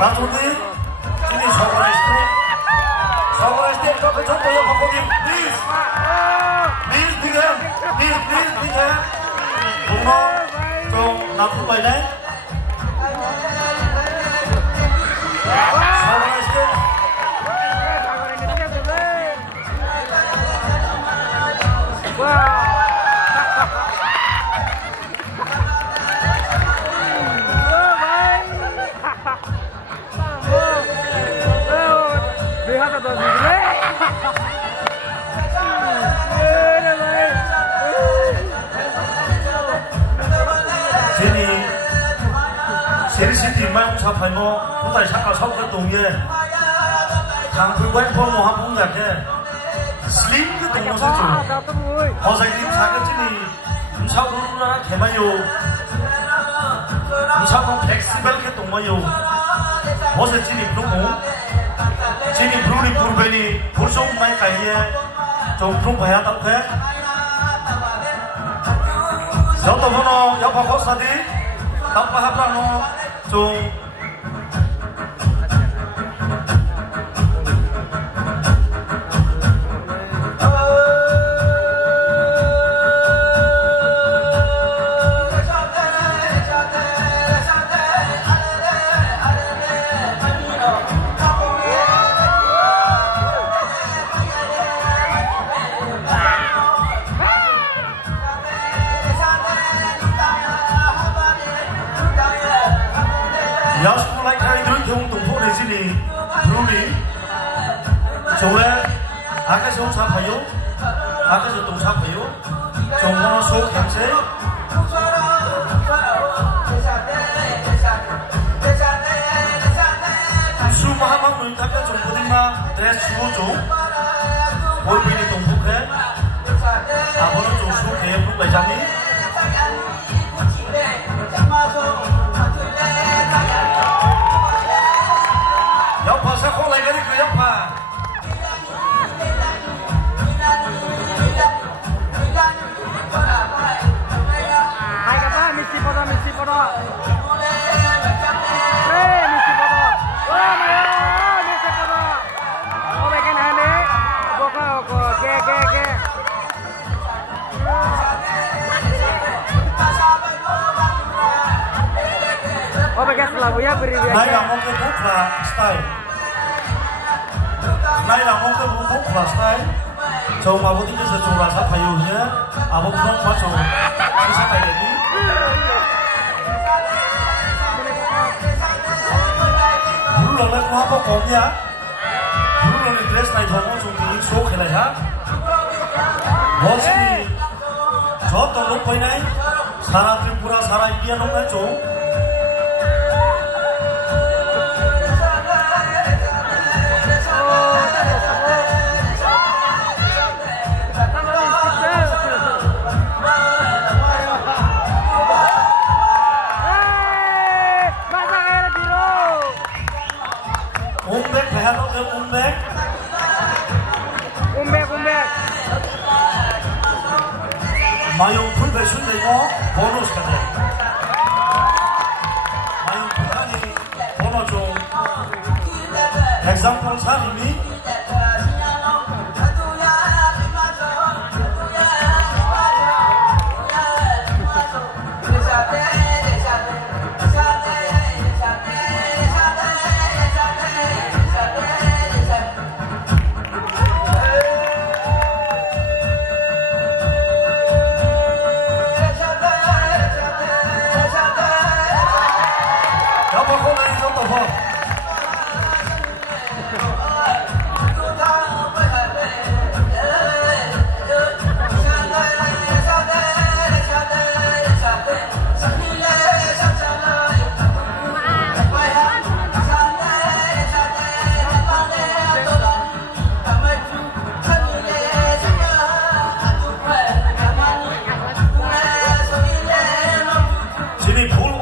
나중에 ini 서울 ST 저 저요 거기 please 동호 좀 나쁜 거이네 서울 ST Mang sao phải ngô, chúng ta chắc là sau cái tùng như thằng tôi quen phong một hông nhạc kia slim cái tùng nó sẽ chủ họ dành đi sang cái chứ gì sao cũng nó thể mà nhiều sao cũng flexible cái tùng mà nhiều họ sẽ chỉ điểm lúc ngủ chỉ điểm lúc đi buồn về đi buồn sống mấy cái gì trong lúc phải học tập thế giáo tập nó giáo học học sao đi tập và học nó 좀 야스쿠 라이크 아이들은 경 동포 레지니 브루리 저에 아까서 사파요 아까서 또 사파요 정모노 소 경제 수마하방 눈탑에 정보들마 드레스 수고종 볼빈이 동포해 아버는 좀 수고해 북매장이 Saya kau lagi ni kerja apa? Hai apa? Misi foto. Misi foto. Misi foto. Oh, bagian mana? Boko. Ge. Oh, bagian selalu ya beri dia. Saya mau ke buka style. Nay là mong cái vũ phúc và style châu mà vũ tính cho châu là sắp phải dùng nhé à vũ không có châu thì sắp phải để đi vũ lần này cũng có cốm nhá vũ lần này dress này thôi có chung tí số cái này hả bó gì cho tôi lúc bây này 사람 트리푸라 사람 피아노가 좀 마용 풀배 순대고 보너스 같아. 마용 풀하니 보너 좀 백상풍 사님이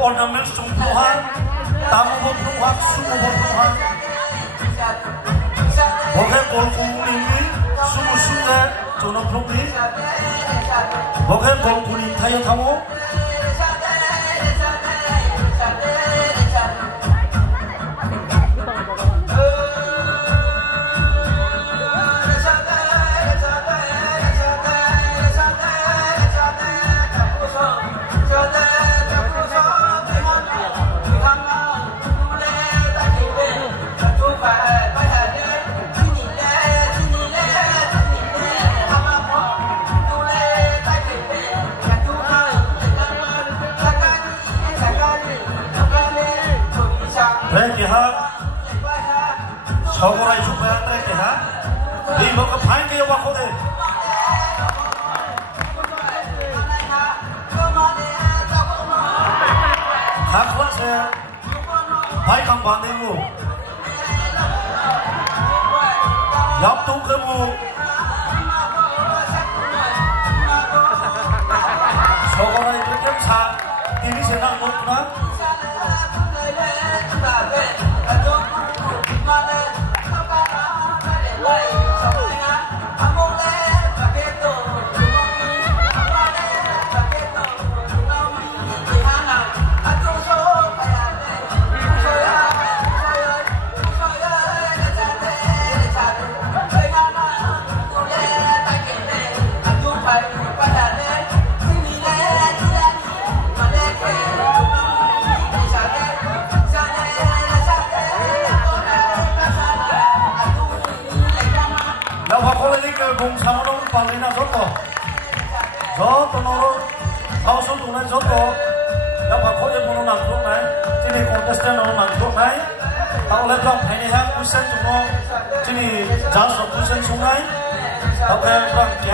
ornaments jumpuhan, tamu jumpuhan, suku jumpuhan. Oke, polku ini suku suku jono jumpi. Oke, polku ini tayo kamu. 저거라 유배한 때게나 이거가 반개 왔거든 각클라세 바이강 반대로 옆동 그무 저거라 이렇게 차 TV 세상 높구나 vùng sông nó còn lên là rốt rồi gió tụi nó thao số tụi nó rốt rồiแล้วพอเขาจะมองหนังตรงไหนที่นี่คอนเทสต์เราหนังตรงไหนเอาแล้วก็ภายในห้างผู้เล่นตรงนั้นที่นี่จ้าสอบผู้เล่นตรงไหนเอาไปก็แก